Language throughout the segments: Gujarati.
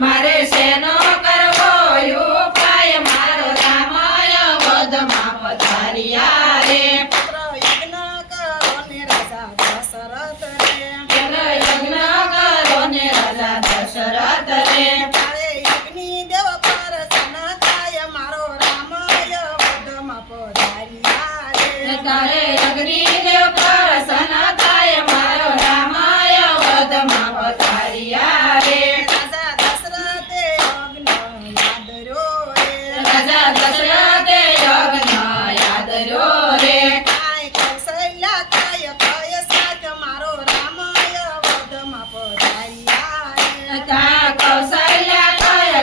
મારે શેનો કરવો ઉપાય મારો રામાય વદમાં પધાર્યા રે યજ્ઞ કરો ને રાજા દશરથ રે યજ્ઞ કરો ને રાજા દશરથ રે તારે યજ્ઞી દેવ પર થાય મારો રામાય વદમાં પધાર્યા રે તારે અગ્નિ દેવ પ્રસન્ન થાય મારો રામાય વદમાં પધાર્યા રે રાજા દશરથે યજ્ઞ યાદ રહ્યો રે રાજા દશરથે યજ્ઞ યાદ રહ્યો રે કાય કૌશલ્યા કાય કય સાથ મારો રામાય વદમાં પધાર્યા રે તા કૌશલ્યા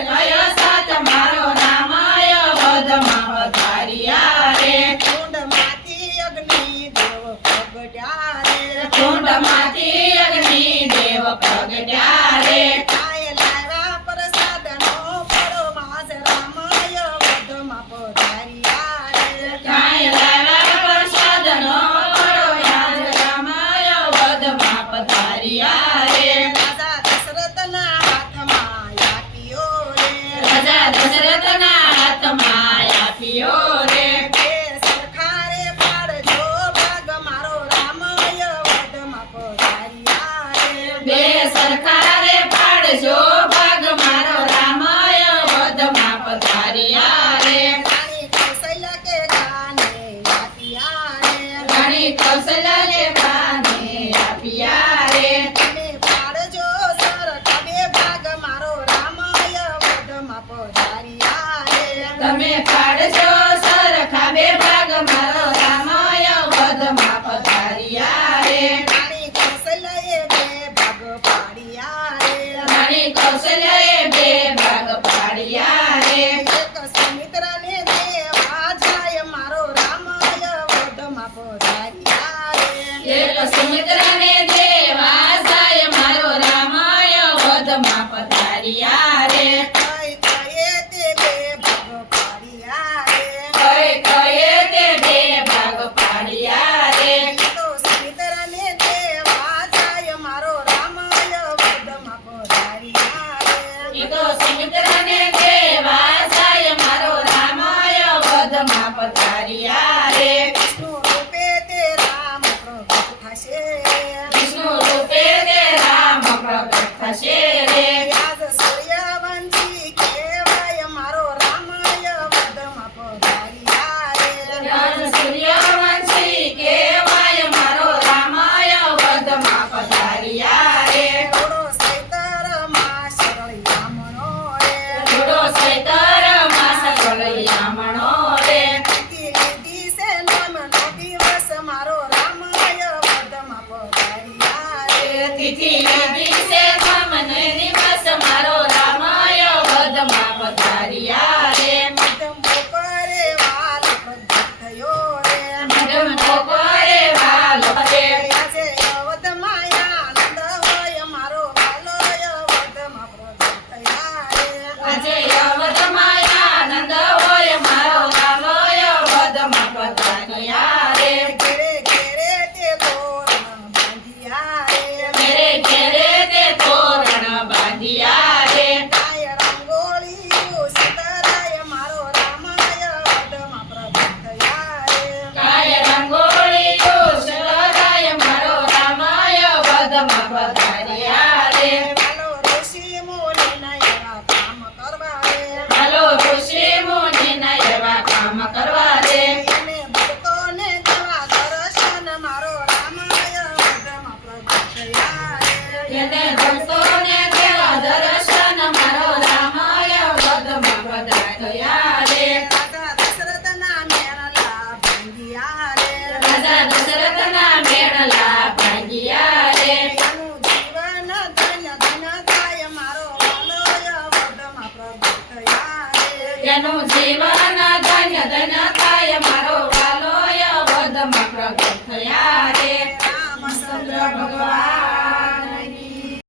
કય સાથ મારો રામાય વદમાં પધાર્યા રે કુંડમાંથી અગ્નિ દેવ પ્રગટ્યા રે કુંડમાંથી અગ્નિ દેવ પ્રગટ્યા રે કાય લાવ્યા પ્રસાદનો પડો માસ રામાય વદમાં પધાર્યા રે કાંઈ લાવ્યા પ્રસાદનો પડો યાદ રામાય વદમાં પધાર્યા રે રાજા દશરથના હાથમાં આપ્યો રે રાજા દશરથના હાથમાં આપ્યો રે બે સરખા રે પાડજો ભાગ મારો રામાય વદમાં પધાર્યા રે બે સરખા રે પાડજો ભાગ મારો રામાય વદમાં પધાર્યા રે રાણી કૌશલ્યા કે કાને આપ્યા રે રાણી કૌશલ્યા કે બાને આપ્યા રે તમે પાડજો સરખા બે ભાગ મારો રામાય વદમાં પધાર્યા રે તમે પાડજો સરખા બે ભાગ મારો રામાય વદમાં પધાર્યા રે રાણી કૌશલ્યાએ બે ભાગ પાડ્યા રે રાણી કૌશલ્યાએ બે ભાગ પાડ્યા રે એક સુમિત્રાને દેવા જાય મારો રામાય વદમાં પધાર્યા રે એક સુમિત્રાને દેવા જાય મારો રામાય વદમાં પધાર્યા રે કઈ કયે તે બે ભાગ પાડ્યા રે કઈ કયે તે બે ભાગ પાડ્યા રે તો સુમિત્રાને દેવા જાય મારો રામાય વદમાં પધાર્યા રે ઈ તો સુમિત્રાને દેવા જાય મારો રામાય વદમાં પધાર્યા રે વિષ્ણુ રૂપે તે રામ પ્રગટ થશે વિષ્ણુ રૂપે તે રામ પ્રગટ થશે રે વ્યાસ સૂર્યવંશી કહેવાય મારો રામાય વદમાં પધાર્યા રે રાજ સૂર્યવંશી કહેવાય મારો રામાય વદમાં પધાર્યા રે થોડો સૈતરમાં સરળ યામણો રે થોડો સૈતર માસ કળિયામણો રે તિથિ લીધી છે નામનો દિવસ મારો રામાય વદમાં પધાર્યા રે તિથિ લીધી છે તમને દિવસ મારો રામાય વદમાં પધાર્યા રે મધ્યમ બપોરે વાલ પ્રગટ થયો રે મધ્યમ બપોરે વાલો રે આજે અવધમાં આનંદ હોય મારો વાલોય વદમાં પ્રગટ થયા રે આજે અવધમાં આનંદ હોય મારો રામાય વદમાં પધાર્યા રે ઘેરે ઘેરે તે તોરણ બાંધ્યા રે ઘેરે ઘેરે તે તોરણ બાંધ્યા રે કાય રંગોળીઓ સુંદરાય મારો રામાય વદમાં પ્રગટ થયા રે કાય રંગોળીઓ સુંદરાય મારો રામાય વદમાં પધાર્યા રે વાલો ઋષિ મુનિના એવા કામ કરવા રે હાલો ઋષિ મુનિના એવા કામ કરવા રે એને ભક્તોને દેવા દર્શન મારો રામાય વદમાં પ્રગટ થયા રે એને ભક્તોને દેવા દર્શન મારો રામાય વદમાં પધાર્યા રે રાજા દશરથના મેળલા ભાંગ્યા રે રાજા દશરથના મેળલા ભાંગ્યા રે એનું જીવન ધન્ય ધન્ય થાય મારો વાલોય વદમાં પ્રગટ થયા રે એનું જીવન ધન્ય ધન્ય થાય મારો વાલોય વદમાં પ્રગટ થયા રે રામચંદ્ર ચંદ્ર ભગવાન